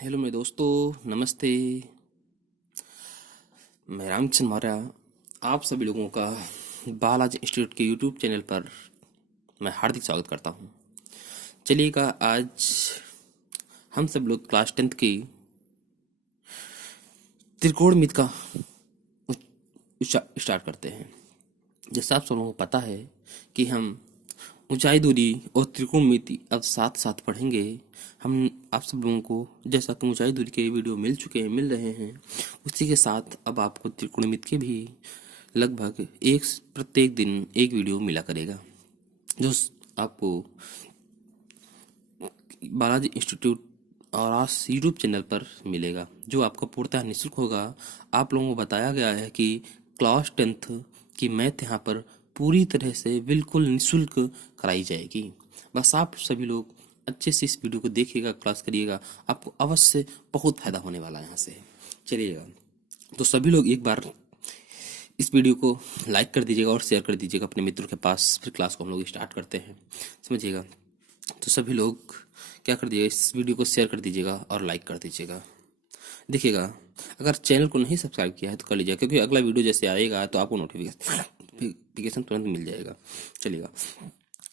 Hello मेरे दोस्तों, नमस्ते। मैं रामचंद्र मौर्य आप सभी लोगों का बालाजी इंस्टीट्यूट के यूट्यूब चैनल पर मैं हार्दिक स्वागत करता हूं। चलिएगा, आज हम सब लोग क्लास 10th की त्रिकोणमिति का स्टार्ट करते हैं। जैसा आप सब लोगों को पता है कि हम ऊंचाई दूरी और त्रिकोणमिति अब साथ साथ पढ़ेंगे। हम आप सब लोगों को जैसा कि ऊंचाई दूरी के वीडियो मिल रहे हैं, उसी के साथ अब आपको त्रिकोणमिति के भी लगभग एक प्रत्येक दिन एक वीडियो मिला करेगा, जो आपको बालाजी इंस्टीट्यूट और आज यूट्यूब चैनल पर मिलेगा, जो आपको पूर्णतः निःशुल्क होगा। आप लोगों को बताया गया है कि क्लास 10th की मैथ यहाँ पर पूरी तरह से बिल्कुल निःशुल्क कराई जाएगी। बस आप सभी लोग अच्छे से इस वीडियो को देखिएगा, क्लास करिएगा, आपको अवश्य बहुत फायदा होने वाला है यहाँ से। चलिएगा, तो सभी लोग एक बार इस वीडियो को लाइक कर दीजिएगा और शेयर कर दीजिएगा अपने मित्रों के पास। फिर क्लास को हम लोग स्टार्ट करते हैं, समझिएगा। तो सभी लोग क्या कर दीजिएगा, इस वीडियो को शेयर कर दीजिएगा और लाइक कर दीजिएगा। देखिएगा, अगर चैनल को नहीं सब्सक्राइब किया है तो कर लीजिएगा, क्योंकि अगला वीडियो जैसे आएगा तो आपको नोटिफिकेशन तुरंत मिल जाएगा। चलिएगा,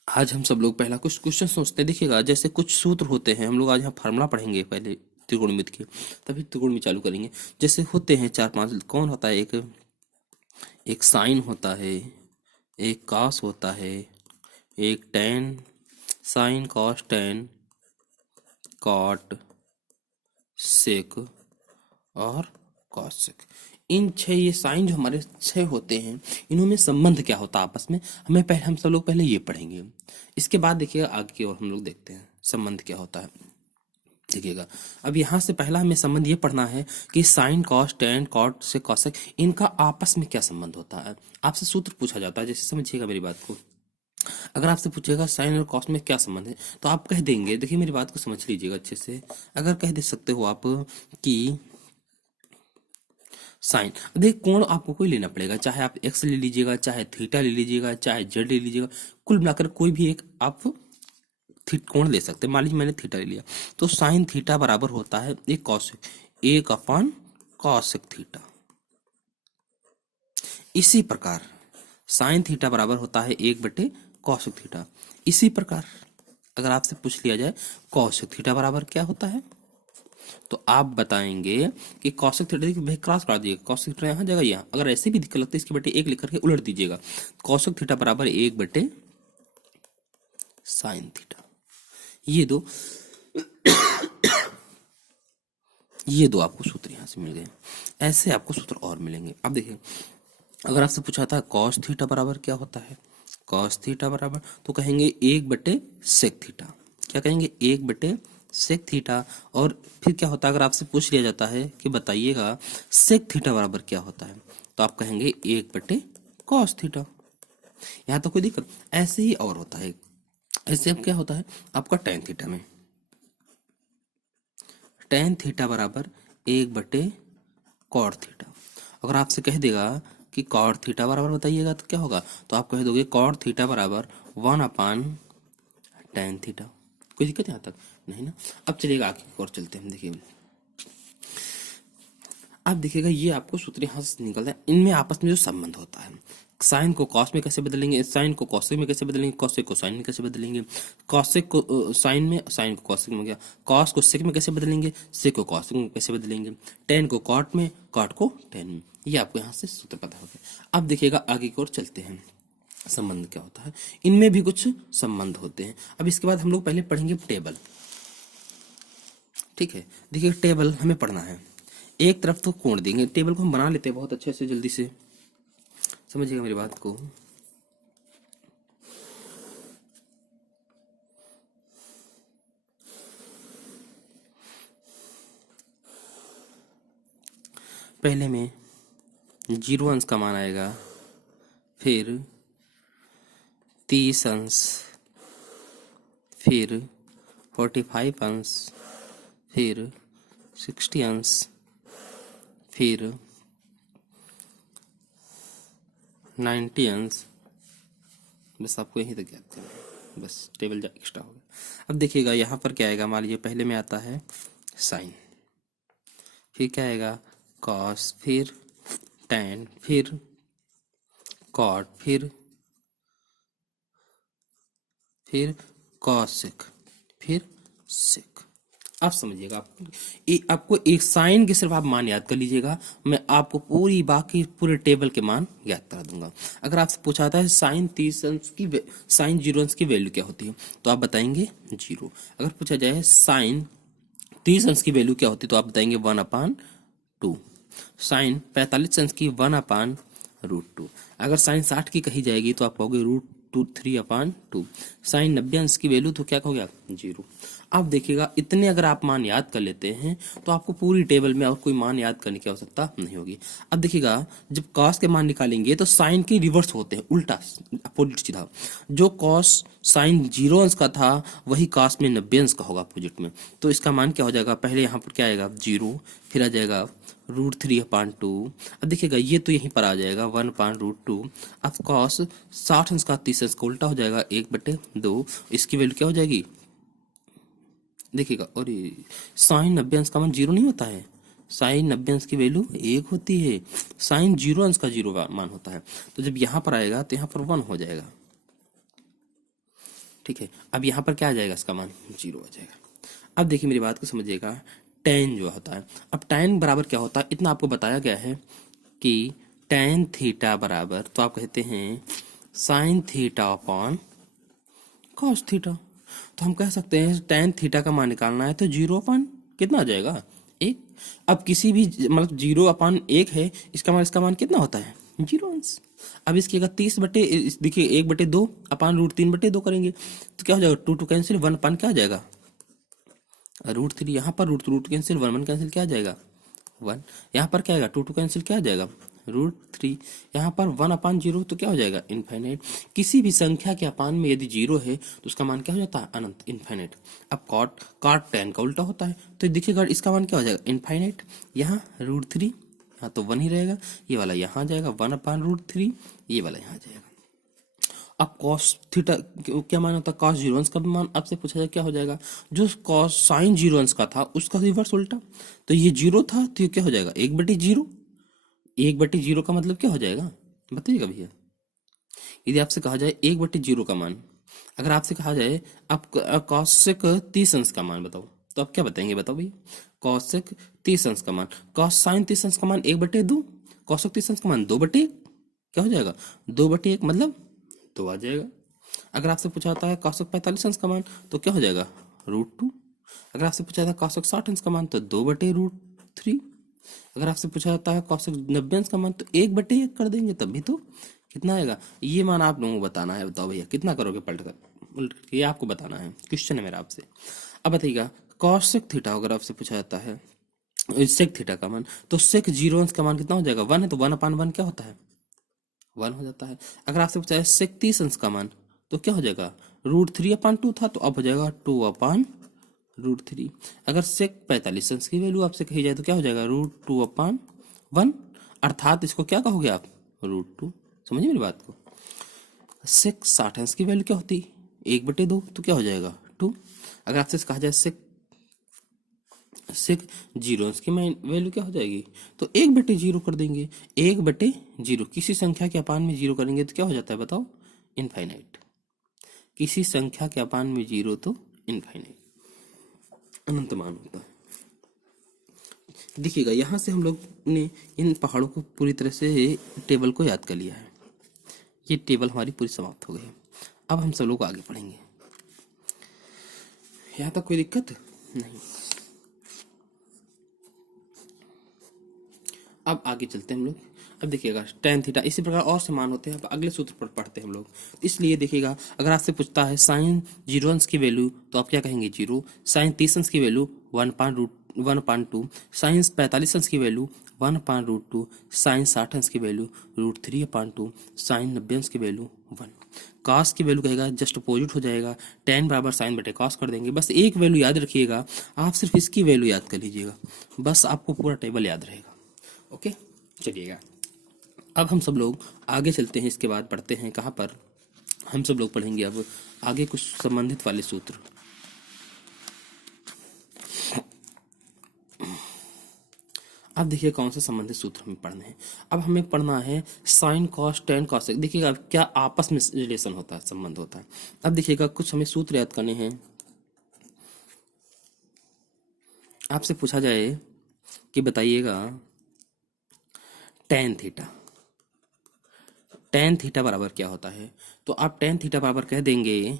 आज हम सब लोग पहला कुछ क्वेश्चन सोचते हैं। देखिएगा, जैसे कुछ सूत्र होते हैं, हम लोग आज यहाँ फार्मूला पढ़ेंगे पहले त्रिकोणमिति के, तभी त्रिकोणमिति चालू करेंगे। जैसे होते हैं 4-5, कौन होता है, एक साइन होता है, एक कॉस होता है, एक tan, sine cos tan, cot, sec और कॉसेक। इन छह ये साइन जो हमारे छह होते हैं, इन्हों में संबंध क्या होता है आपस में, हम सब लोग पहले ये पढ़ेंगे। इसके बाद देखिएगा आगे की ओर हम लोग देखते हैं संबंध क्या होता है। देखिएगा, अब यहाँ से पहला हमें संबंध ये पढ़ना है कि साइन कॉस टेन कॉट से कॉसेक, इनका आपस में क्या संबंध होता है। आपसे सूत्र पूछा जाता है, जैसे समझिएगा मेरी बात को। अगर आपसे पूछेगा साइन और कॉस में क्या संबंध है, तो आप कह देंगे, देखिए मेरी बात को समझ लीजिएगा अच्छे से। अगर कह दे सकते हो आप कि साइन, देख कोण आपको कोई लेना पड़ेगा, चाहे आप एक्स ले लीजिएगा, चाहे थीटा ले लीजिएगा, चाहे जेड ले लीजिएगा, कुल मिलाकर कोई भी एक आप कोण ले सकते हैं। मान लीजिए मैंने थीटा ले लिया, तो साइन थीटा बराबर होता है एक कॉसेक, एक अपॉन कॉसेक थीटा। इसी प्रकार साइन थीटा बराबर होता है 1/कॉसेक थीटा। इसी प्रकार अगर आपसे पूछ लिया जाए कॉसेक थीटा बराबर क्या होता है, तो आप बताएंगे कि कॉसेक थीटा, देखिए भाई क्रॉस काट दीजिएगा, कॉसेक थीटा यहाँ जगह यहाँ, अगर ऐसे भी दिक्कत लगती है इसके बटे एक लिख करके उलट दीजिएगा। कॉसेक थीटा बराबर 1/साइन थीटा। ये दो आपको सूत्र यहाँ से मिल गए। ऐसे आपको सूत्र और मिलेंगे। अब देखिए, अगर आपसे पूछा था कॉस थीटा बराबर क्या होता है, कॉस थीटा बराबर, तो कहेंगे 1/सेक थीटा। क्या कहेंगे, 1/सेक थीटा। और फिर क्या होता है, अगर आपसे पूछ लिया जाता है कि बताइएगा सेक थीटा बराबर क्या होता है, तो आप कहेंगे 1/कॉस थीटा। यहाँ तो कोई दिक्कत, ऐसे ही और होता है। ऐसे अब क्या होता है आपका टेन थीटा में, टेन थीटा बराबर 1/कॉट थीटा। अगर आपसे कह देगा कि कॉट थीटा बराबर बताइएगा, तो क्या होगा, तो आप कह दोगे कॉट थीटा बराबर 1/टेन थीटा। कोई दिक्कत यहाँ तक नहीं ना। अब चलिएगा आगे की ओर चलते हैं। देखिए, अब देखिएगा ये आपको सूत्र यहाँ से निकलता है, इनमें आपस में जो संबंध होता है, साइन को कॉस में कैसे बदलेंगे, साइन को कॉसेक में कैसे बदलेंगे, कॉसेक को साइन में कैसे बदलेंगे, कॉसेक को साइन में, साइन को कॉसेक में गया, कॉस को सेक में कैसे बदलेंगे, सेक को कॉसेक में कैसे बदलेंगे, टेन को कॉट में, कॉट को टेन में। ये आपको यहाँ से सूत्र पता हो गया। अब देखिएगा आगे की ओर चलते हैं, संबंध क्या होता है। इनमें भी कुछ संबंध होते हैं। अब इसके बाद हम लोग पहले पढ़ेंगे टेबल। ठीक है, देखिए टेबल हमें पढ़ना है। एक तरफ तो कोण देंगे, टेबल को हम बना लेते हैं बहुत अच्छे से, जल्दी से समझिएगा मेरी बात को। पहले में 0 अंश का मान आएगा, फिर 30 अंश, फिर 45 अंश, फिर 60 अंश, फिर 90 अंश। बस आपको यहीं तक याद करना है, बस टेबल एक्स्ट्रा हो गया। अब देखिएगा यहाँ पर क्या आएगा, मान लीजिए पहले में आता है साइन, फिर क्या आएगा कॉस, फिर टैन, फिर कॉट, फिर कॉसेक, फिर सेक। आप समझिएगा, आपको एक साइन के सिर्फ आप मान याद कर लीजिएगा, मैं आपको पूरी बाकी पूरे टेबल के मान याद करा दूंगा। अगर आपसे पूछा जाता है साइन 30 अंश की साइन 0 अंश की वैल्यू क्या होती है, तो आप बताएंगे 0। अगर पूछा जाए साइन 30 अंश की वैल्यू क्या होती है, तो आप बताएंगे 1/2। साइन 45 अंश की 1/√2। अगर साइन 60 की कही जाएगी तो आप कहोगे √2 3/2। साइन 90 अंश की वैल्यू तो क्या कहोगे आप 0। अब देखिएगा इतने अगर आप मान याद कर लेते हैं तो आपको पूरी टेबल में और कोई मान याद करने की आवश्यकता नहीं होगी। अब देखिएगा जब कॉस के मान निकालेंगे तो साइन के रिवर्स होते हैं, उल्टा अपोजिट सीधा। जो कॉस साइन 0 अंश का था वही कॉस में 90 अंश का होगा अपोजिट में। तो इसका मान क्या हो जाएगा, पहले यहाँ पर क्या आएगा 0, फिर आ जाएगा √3/2। अब देखिएगा ये तो यहीं पर आ जाएगा 1/√2। अब कॉस 60 अंश का 30 अंश का उल्टा हो जाएगा 1/2। इसकी वैल्यू क्या हो जाएगी, देखिएगा, और साइन 90 अंश का मान 0 नहीं होता है, साइन 90 अंश की वैल्यू 1 होती है, साइन 0 अंश का 0 मान होता है। तो जब यहाँ पर आएगा तो यहाँ पर 1 हो जाएगा, ठीक है। अब यहाँ पर क्या आ जाएगा, इसका मान 0 आ जाएगा। अब देखिए मेरी बात को समझिएगा, टैन जो होता है, अब टैन बराबर क्या होता है, इतना आपको बताया गया है कि टैन थीटा बराबर, तो आप कहते हैं sine theta upon cos theta. तो हम कह सकते हैं टैन थीटा का मान निकालना है तो 0 कितना आ जाएगा 1। अब किसी भी मतलब 0/1 है, इसका मान कितना होता है 0 अंश। अब इसकी अगर 30 बटे देखिए 1/2 अपान √3/2 करेंगे तो क्या हो जाएगा, 2 कैंसिल, 1 अपान क्या आ जाएगा √3। यहाँ पर रूट कैंसिल, 1 1 कैंसिल, क्या आ जाएगा 1। यहाँ पर क्या आएगा 2 कैंसिल, क्या आ जाएगा √3। यहाँ पर 1/0 तो क्या हो जाएगा इनफाइनाइट। किसी भी संख्या के अपान में यदि 0 है तो उसका मान क्या हो जाता है अनंत, इनफाइनाइट। अब कॉट टैन का उल्टा होता है, तो देखिएगा इसका मान क्या हो जाएगा इनफाइनाइट। यहाँ √3, यहाँ तो 1 ही रहेगा, ये वाला यहाँ आ जाएगा 1/√3, ये वाला यहाँ आ जाएगा। अब कॉस थीटा क्या मान होता है, कॉस 0 अंश का मान आपसे पूछा जाए क्या हो जाएगा, जो कॉस साइन 0 अंश का था उसका रिवर्स उल्टा। तो ये 0 था तो ये क्या हो जाएगा 1/0। 1/0 का मतलब क्या हो जाएगा बताइएगा भैया। यदि आपसे कहा जाए 1/0 का मान, अगर आपसे कहा जाए आप कॉसेक 30 अंश का मान बताओ, तो आप क्या बताएंगे, बताओ भैया। कॉसेक 30 अंश का मान, कॉस साइन 30 अंश का मान 1/2, कॉसेक 30 अंश का मान 2/1, क्या हो जाएगा 2/1 मतलब 2 आ जाएगा। अगर आपसे पूछा जाता है कॉसेक 45 अंश का मान तो क्या हो जाएगा √2। अगर आपसे पूछा जाता है कॉसेक 60 अंश का मान तो 2/√3। अगर आपसे पूछा जाता है कॉसेक 90 अंश का मान तो 1/1 कर देंगे, तब भी तो कितना आएगा। ये मान आप लोगों को बताना है, बताओ भैया कितना करोगे पलट कर, ये आपको बताना है, क्वेश्चन है मेरा आपसे। अब बताइएगा कॉसेक थीटा अगर आपसे पूछा जाता है सेक थीटा का मान, तो सेक 0 अंश का मान कितना हो जाएगा 1 है, तो 1/1 क्या होता है 1 हो जाता है। अगर आपसे पूछा है सेक 30 अंश का मान तो क्या हो जाएगा √3/2 था, तो अब हो जाएगा 2/√3। अगर सेक 45 अंश की वैल्यू आपसे कही जाए तो क्या हो जाएगा √2/1, अर्थात इसको क्या कहोगे आप √2। समझिए मेरी बात को। सेक 60 अंश की वैल्यू क्या होती 1/2, तो क्या हो जाएगा 2। अगर आपसे कहा जाए सेक 0 अंश की वैल्यू क्या हो जाएगी, तो 1/0 कर देंगे। 1/0 किसी संख्या के अपान में 0 करेंगे तो क्या हो जाता है बताओ इनफाइनाइट। किसी संख्या के अपान में 0 तो इनफाइनाइट, अनंत मान होता है। देखिएगा यहाँ से हम लोग ने इन पहाड़ों को पूरी तरह से टेबल को याद कर लिया है। ये टेबल हमारी पूरी समाप्त हो गई। अब हम सब लोग आगे पढ़ेंगे। यहाँ तक कोई दिक्कत नहीं। अब आगे चलते हैं हम लोग। अब देखिएगा tan थीटा इसी प्रकार और से मान होते हैं। अब अगले सूत्र पर पढ़ते हैं हम लोग। इसलिए देखिएगा अगर आपसे पूछता है साइन 0 अंश की वैल्यू तो आप क्या कहेंगे 0। साइन 30 अंश की वैल्यू 1/2, साइन 45 अंश की वैल्यू 1/2, साइन 60 अंश की वैल्यू √3/2, साइन 90 अंश की वैल्यू 1। कॉस की वैल्यू कहेगा जस्ट अपोजिट हो जाएगा, tan बराबर साइन बटे कॉस कर देंगे। बस एक वैल्यू याद रखिएगा, आप सिर्फ इसकी वैल्यू याद कर लीजिएगा, बस आपको पूरा टेबल याद रहेगा। ओके चलिएगा अब हम सब लोग आगे चलते हैं। इसके बाद पढ़ते हैं कहाँ पर, हम सब लोग पढ़ेंगे अब आगे कुछ संबंधित वाले सूत्र। अब देखिए कौन से संबंधित सूत्र हमें पढ़ने हैं। अब हमें पढ़ना है साइन कॉस टेन कॉस। देखिएगा क्या आपस में रिलेशन होता है, संबंध होता है। अब देखिएगा कुछ हमें सूत्र याद करने हैं। आपसे पूछा जाए कि बताइएगा टेन थीटा, टेन थीटा बराबर क्या होता है, तो आप टेन थीटा बराबर कह देंगे,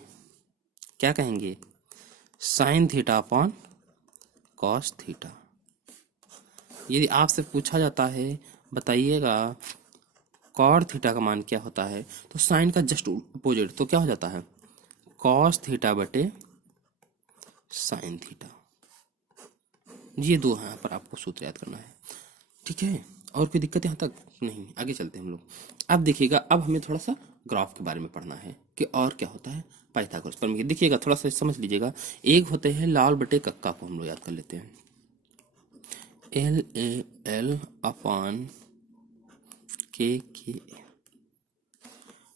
क्या कहेंगे, sine theta upon cos theta. यदि आपसे पूछा जाता है बताइएगा कॉट थीटा का मान क्या होता है, तो साइन का जस्ट अपोजिट, तो क्या हो जाता है कॉस थीटा बटे साइन थीटा। ये दो यहाँ पर आपको सूत्र याद करना है, ठीक है। और कोई दिक्कत यहाँ तक नहीं, आगे चलते हैं हम लोग। अब देखिएगा अब हमें थोड़ा सा ग्राफ के बारे में पढ़ना है कि और क्या होता है पाइथागोरस प्रमेय। देखिएगा थोड़ा सा समझ लीजिएगा। एक होते हैं लाल बटे कक्का, को हम लोग याद कर लेते हैं, एल ए एल अपॉन के,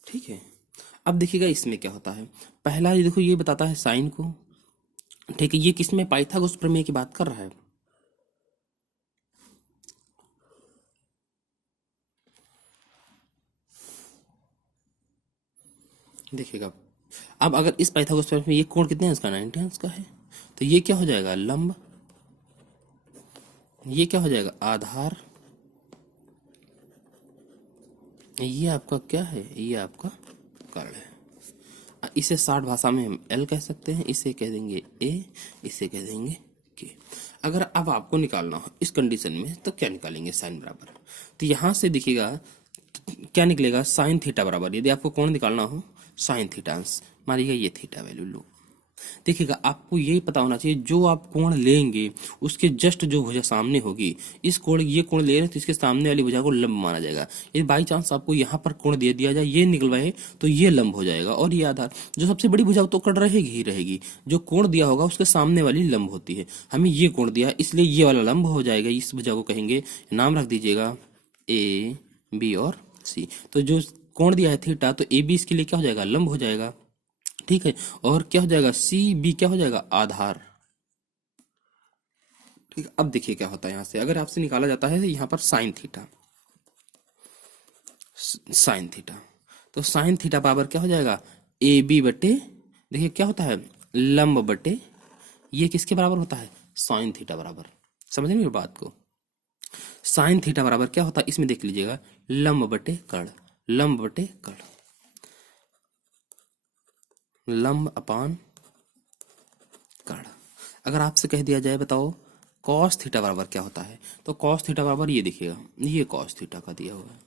ठीक है। अब देखिएगा इसमें क्या होता है, पहला ये देखो ये बताता है साइन को, ठीक है। ये किसमें पाइथागोरस प्रमेय की बात कर रहा है। देखिएगा अब अगर इस पाइथागोरस प्रमेय में ये कोण कितने अंश का, 90 अंश का है, तो ये क्या हो जाएगा लंब, ये क्या हो जाएगा आधार, ये आपका क्या है, ये आपका कर्ण है। इसे 60 भाषा में हम एल कह सकते हैं, इसे कह देंगे ए, इसे कह देंगे के। अगर अब आपको निकालना हो इस कंडीशन में तो क्या निकालेंगे, साइन बराबर, तो यहां से देखिएगा क्या निकलेगा साइन थीटा बराबर, यदि आपको कोण निकालना हो साइन थीटा अंश, मानिएगा ये थीटा वैल्यू लो। देखिएगा आपको यही पता होना चाहिए जो आप कोण लेंगे उसके जस्ट जो भुजा सामने होगी, इस कोण ये कोण ले रहे हैं तो इसके सामने वाली भुजा को लंब माना जाएगा। यदि बाई चांस आपको यहाँ पर कोण दे दिया जाए, ये निकलवाए तो ये लंब हो जाएगा, और ये आधार जो सबसे बड़ी भुजा तो कट रहेगी ही रहेगी, जो कोण दिया होगा उसके सामने वाली लंब होती है। हमें ये कोण दिया इसलिए ये वाला लंब हो जाएगा, इस भुजा को कहेंगे, नाम रख दीजिएगा ए बी और सी। तो जो कोण दिया है थीटा, तो ए बी इसके लिए क्या हो जाएगा लंब हो जाएगा, ठीक है। और क्या हो जाएगा सी बी क्या हो जाएगा आधार, ठीक है। अब देखिए क्या होता है यहां से, अगर आपसे निकाला जाता है यहाँ पर साइन थीटा, साइन थीटा, तो साइन थीटा बराबर क्या हो जाएगा ए बी बटे, देखिए क्या होता है लंब बटे, ये किसके बराबर होता है साइन थीटा बराबर, समझ रहे मेरी बात को। साइन थीटा बराबर क्या होता है इसमें देख लीजिएगा लंब बटे कर्ण, लंब बटे कर्ण, लंब अपान कर्ण। अगर आपसे कह दिया जाए बताओ कॉस थीटा बराबर क्या होता है, तो कॉस थीटा बराबर ये देखिएगा, ये कॉस थीटा का दिया हुआ है,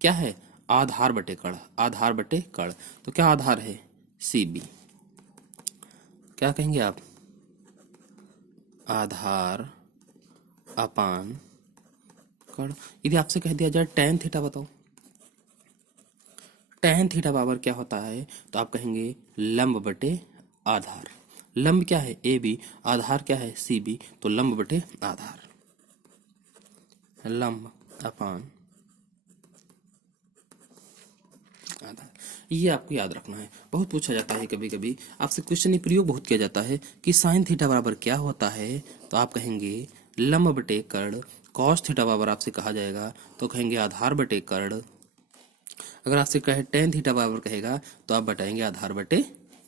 क्या है आधार बटे कर्ण, आधार बटे कर्ण, तो क्या आधार है सी बी, क्या कहेंगे आप आधार अपान कर्ण। यदि आपसे कह दिया जाए टेन थीटा बताओ, टेन थीटा बराबर क्या होता है, तो आप कहेंगे लंब बटे आधार, लंब क्या है ए बी, आधार क्या है सी बी, तो लंब बटे आधार, लंब अपान आधार। ये आपको याद रखना है, बहुत पूछा जाता है, कभी कभी आपसे क्वेश्चन में प्रयोग बहुत किया जाता है कि साइन थीटा बराबर क्या होता है, तो आप कहेंगे लंब बटे कर्ण। कॉस थीटा बराबर आपसे कहा जाएगा तो कहेंगे आधार बटे कर्ण। अगर आपसे कहे टेन थीटा बराबर कहेगा तो आप बताएंगे आधार बटे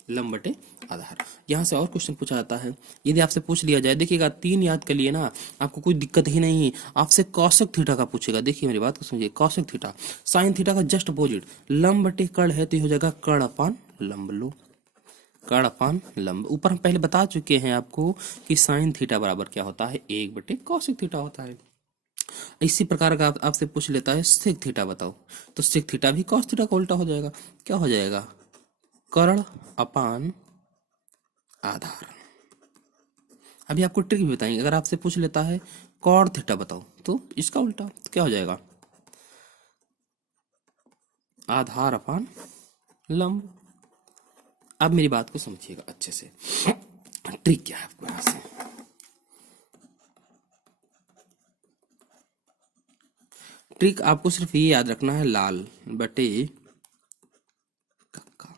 लंब बटे आधार। यहाँ से और क्वेश्चन पूछा जाता है, यदि आपसे पूछ लिया जाए, देखिएगा 3 याद कर लिए ना, आपको कोई दिक्कत ही नहीं। आपसे कौशिक थीटा का पूछेगा, देखिए मेरी बात को समझिए, कौशिक थीटा साइन थीटा का जस्ट अपोजिट, लंब बटे कर्ण है तो ये हो जाएगा कर्ण अपान लंब, लो कर्ण अपान लंब। ऊपर हम पहले बता चुके हैं आपको कि साइन थीटा बराबर क्या होता है 1 बटे कौशिक थीटा होता है। इसी प्रकार का आपसे पूछ लेता है सेक थीटा बताओ, तो सेक थीटा भी कॉस थीटा का उल्टा हो जाएगा, क्या हो जाएगा कर्ण अपान आधार। अभी आपको ट्रिक भी बताएंगे, अगर आपसे पूछ लेता है कॉट थीटा बताओ, तो इसका उल्टा तो क्या हो जाएगा आधार अपान लंब। अब मेरी बात को समझिएगा अच्छे से, ट्रिक क्या है आपको यहां से, ट्रिक आपको सिर्फ ये याद रखना है लाल बटे कक्का।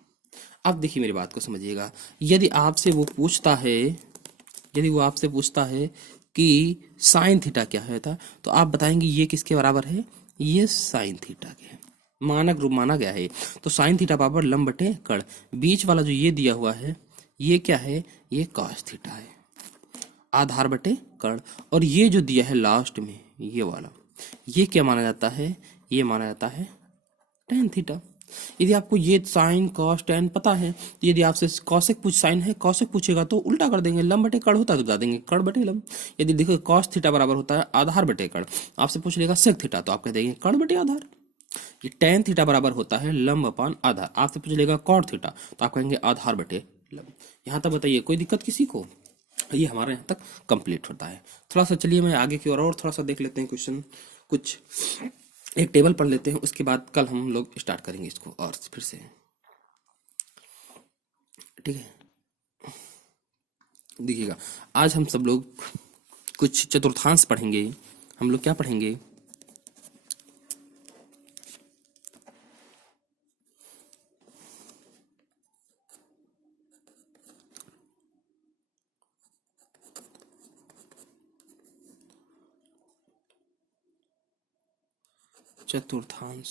अब देखिए मेरी बात को समझिएगा, यदि आपसे वो पूछता है, यदि वो आपसे पूछता है कि साइन थीटा क्या होता है, तो आप बताएंगे ये किसके बराबर है, ये साइन थीटा के है, मानक रूप माना गया है। तो साइन थीटा बराबर लंब बटे कर्ण, बीच वाला जो ये दिया हुआ है ये क्या है, ये कॉस थीटा है, आधार बटे कर्ण, और ये जो दिया है लास्ट में ये वाला, ये क्या माना जाता है, ये माना जाता है टेन थीटा। यदि आपको ये साइन कॉस टेन पता है, तो यदि आपसे कॉसेक पूछ साइन है कॉसेक पूछेगा तो उल्टा कर देंगे, लंब बटे कर्ण होता है तो बता देंगे कर्ण बटे लंब। यदि देखो कॉस थीटा बराबर होता है आधार बटे कर्ण, आपसे पूछ लेगा सेक थीटा तो आप कह देंगे कर्ण बटे आधार। ये टेन थीटा बराबर होता है लंब अपान आधार, आपसे पूछ लेगा कॉट थीटा तो आप कहेंगे आधार बटे लंब। यहाँ तक बताइए कोई दिक्कत किसी को, ये हमारे यहाँ तक कंप्लीट होता है। थोड़ा सा चलिए मैं आगे की और थोड़ा सा देख लेते हैं क्वेश्चन, कुछ एक टेबल पढ़ लेते हैं, उसके बाद कल हम लोग स्टार्ट करेंगे इसको और फिर से, ठीक है। देखिएगा आज हम सब लोग कुछ चतुर्थांश पढ़ेंगे। हम लोग क्या पढ़ेंगे, चतुर्थांश।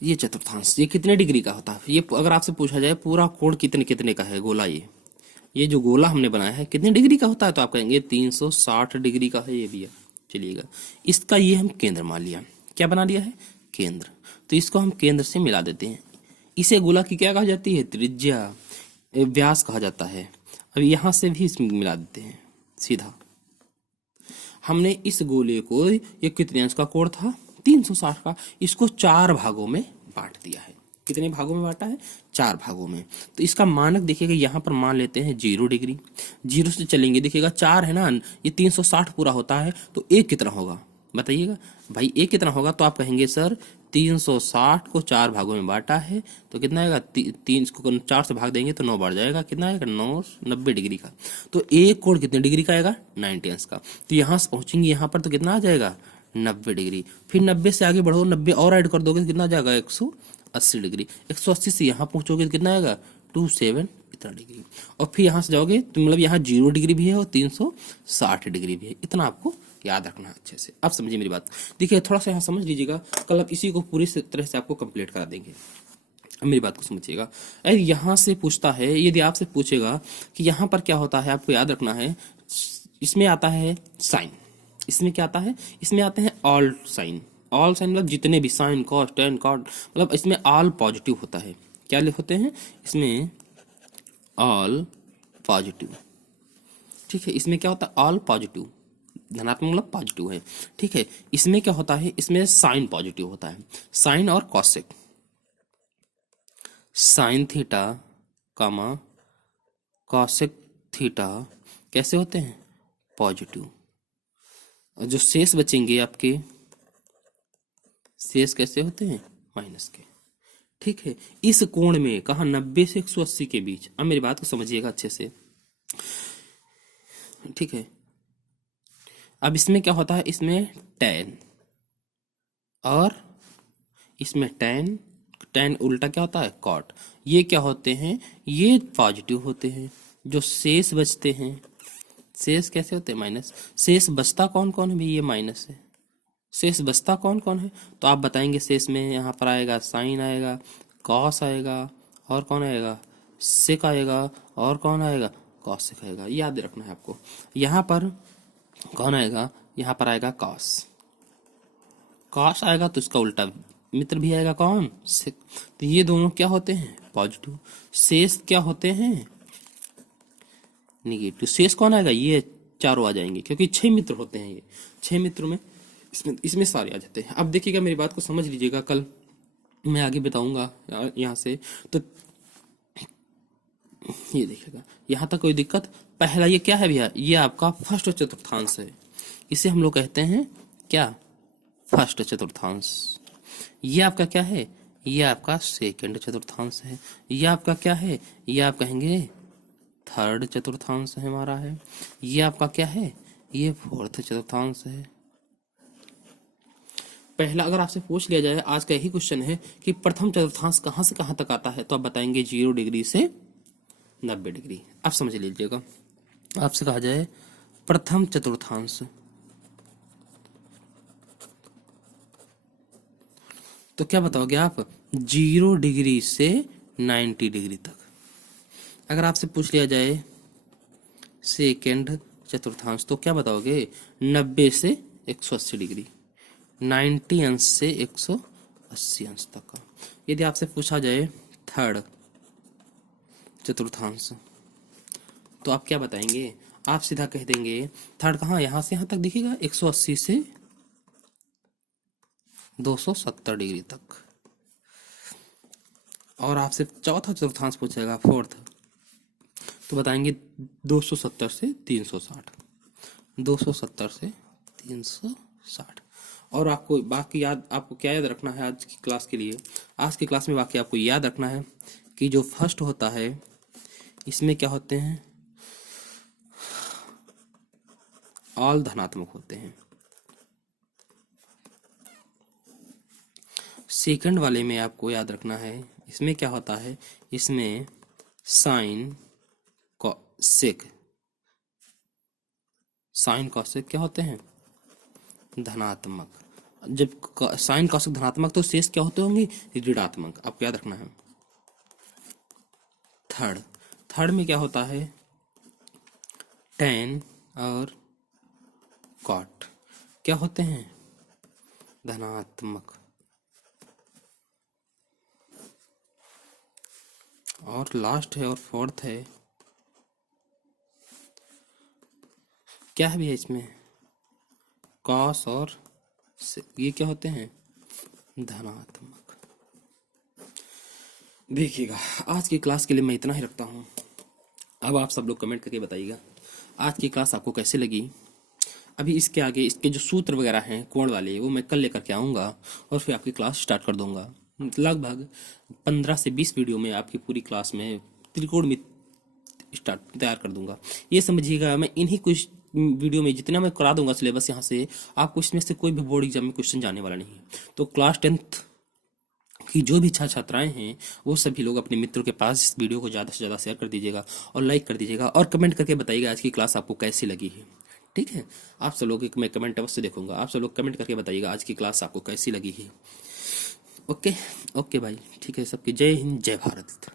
ये चतुर्थांश ये कितने डिग्री का होता है, ये अगर आपसे पूछा जाए पूरा कोण कितने कितने का है गोला, ये जो गोला हमने बनाया है कितने डिग्री का होता है, तो आप कहेंगे 360 डिग्री का है ये भी है। चलिएगा इसका ये हम केंद्र मान लिया, क्या बना लिया है केंद्र, तो इसको हम केंद्र से मिला देते हैं। इसे गोला की क्या कहा जाती है, त्रिज्या, व्यास कहा जाता है। अब यहाँ से भी इसमें मिला देते हैं सीधा। हमने इस गोले को, ये कितने अंश का कोण था 360 का, इसको 4 भागों में बांट दिया है। कितने भागों में बांटा है, 4 भागों में। तो इसका मानक देखिएगा यहाँ पर मान लेते हैं 0 डिग्री, 0 से चलेंगे, देखिएगा 4 है ना, ये 360 पूरा होता है तो एक कितना होगा बताइएगा भाई, एक कितना होगा, तो आप कहेंगे सर 360 को 4 भागों में बांटा है तो कितना आएगा, 3 को 4 से भाग देंगे तो 9 बढ़ जाएगा, कितना आएगा 9, 90 डिग्री का। तो एक कोण कितने डिग्री का आएगा 90 अंश का। तो यहाँ से पहुंचेंगे यहाँ पर तो कितना आ जाएगा 90 डिग्री, फिर 90 से आगे बढ़ो, 90 और ऐड कर दोगे तो कितना आ जाएगा 180 डिग्री, 180 से यहाँ पहुंचोगे तो कितना आएगा 27 इतना डिग्री, और फिर यहाँ से जाओगे तो मतलब यहाँ 0 डिग्री भी है और 360 डिग्री भी है। इतना आपको याद रखना है अच्छे से। अब समझिए मेरी बात, देखिए थोड़ा सा यहाँ समझ लीजिएगा, कल आप इसी को पूरी तरह से आपको कंप्लीट करा देंगे। अब मेरी बात को समझिएगा, अरे यहाँ से पूछता है, यदि आपसे पूछेगा कि यहाँ पर क्या होता है, आपको याद रखना है, इसमें आता है साइन, इसमें क्या आता है, इसमें आते हैं ऑल साइन। ऑल साइन मतलब जितने भी साइन कॉस टेन कॉट, मतलब इसमें ऑल पॉजिटिव होता है। क्या होते हैं इसमें, ऑल पॉजिटिव, ठीक है। इसमें क्या होता है ऑल पॉजिटिव, धनात्मक मतलब पॉजिटिव है, ठीक है। इसमें क्या होता है, इसमें साइन पॉजिटिव होता है, साइन और कॉसेक, साइन थीटा कामा कॉसेक थीटा कैसे होते हैं पॉजिटिव, और जो शेष बचेंगे आपके शेष कैसे होते हैं माइनस के, ठीक है। इस कोण में कहा 90 से 180 के बीच। अब मेरी बात को समझिएगा अच्छे से, ठीक है। अब इसमें क्या होता है, इसमें tan, और इसमें tan, tan उल्टा क्या होता है cot, ये क्या होते हैं, ये पॉजिटिव होते हैं। जो शेष बचते हैं, शेष कैसे होते हैं माइनस, शेष बचता कौन कौन है, ये माइनस है, शेष बचता कौन कौन है, तो आप बताएंगे शेष में यहाँ पर आएगा साइन आएगा, कॉस आएगा, और कौन आएगा सेक आएगा, और कौन आएगा कॉसेक आएगा। याद रखना है आपको, यहाँ पर कौन आएगा, यहाँ पर आएगा कॉस, कॉस आएगा तो इसका उल्टा मित्र भी आएगा कौन सेक, तो ये दोनों क्या होते हैं पॉजिटिव। शेष क्या होते हैं निगेटिव। शेष कौन आएगा, ये चारों आ जाएंगे, क्योंकि 6 मित्र होते हैं, ये 6 मित्रों में इसमें सारे आ जाते हैं। अब देखिएगा मेरी बात को समझ लीजिएगा, कल मैं आगे बताऊंगा यहाँ से, तो ये देखिएगा यहाँ तक कोई दिक्कत। पहला ये क्या है भैया, ये आपका फर्स्ट चतुर्थांश है, इसे हम लोग कहते हैं क्या फर्स्ट चतुर्थांश। ये आपका क्या है, ये आपका सेकंड चतुर्थांश है। ये आपका क्या है, ये आप कहेंगे थर्ड चतुर्थांश है हमारा है। ये आपका क्या है, ये फोर्थ चतुर्थांश है। पहला अगर आपसे पूछ लिया जाए, आज का यही क्वेश्चन है कि प्रथम चतुर्थांश कहाँ से कहाँ तक आता है, तो आप बताएंगे 0 डिग्री से 90 डिग्री। आप समझ लीजिएगा, आपसे कहा जाए प्रथम चतुर्थांश, तो क्या बताओगे आप? 0 डिग्री से 90 डिग्री तक। अगर आपसे पूछ लिया जाए सेकेंड चतुर्थांश, तो क्या बताओगे? 90 से 180 डिग्री, 90 अंश से 180 अंश तक का। यदि आपसे पूछा जाए थर्ड चतुर्थांश, तो आप क्या बताएंगे? आप सीधा कह देंगे थर्ड कहाँ, यहाँ से यहाँ तक दिखेगा, 180 से 270 डिग्री तक। और आपसे चौथा चतुर्थांश पूछेगा फोर्थ, तो बताएंगे 270 से 360, 270 से 360। और आपको बाकी याद, आपको क्या याद रखना है आज की क्लास के लिए? आज की क्लास में बाकी आपको याद रखना है कि जो फर्स्ट होता है इसमें क्या होते हैं? ऑल धनात्मक होते हैं। सेकंड वाले में आपको याद रखना है, इसमें क्या होता है? इसमें साइन कॉसेक, साइन कॉसेक क्या होते हैं? धनात्मक। जब साइन कॉसेक धनात्मक, तो शेष क्या होते होंगे? ऋणात्मक। आपको याद रखना है। थर्ड, थर्ड में क्या होता है? टेन और कॉट क्या होते हैं? धनात्मक। और लास्ट है और फोर्थ है, क्या है भैया इसमें? कॉस और ये क्या होते हैं? धनात्मक। देखिएगा, आज की क्लास के लिए मैं इतना ही रखता हूँ। अब आप सब लोग कमेंट करके बताइएगा आज की क्लास आपको कैसे लगी। अभी इसके आगे इसके जो सूत्र वगैरह हैं कोण वाले, वो मैं कल लेकर के आऊँगा और फिर आपकी क्लास स्टार्ट कर दूंगा। लगभग 15 से 20 वीडियो में आपकी पूरी क्लास में त्रिकोणमिति स्टार्ट तैयार कर दूंगा। ये समझिएगा, मैं इन्हीं कुछ वीडियो में जितना मैं करा दूंगा सिलेबस यहाँ से, आपको इसमें से कोई भी बोर्ड एग्जाम में क्वेश्चन जाने वाला नहीं है। तो क्लास 10th कि जो भी छात्राएं हैं वो सभी लोग अपने मित्रों के पास इस वीडियो को ज़्यादा से ज़्यादा शेयर कर दीजिएगा और लाइक कर दीजिएगा और कमेंट करके बताइएगा आज की क्लास आपको कैसी लगी है। ठीक है, आप सब लोग मैं कमेंट अवश्य देखूंगा, आप सब लोग कमेंट करके बताइएगा आज की क्लास आपको कैसी लगी है। ओके ओके भाई, ठीक है, सबकी जय हिंद जय भारत।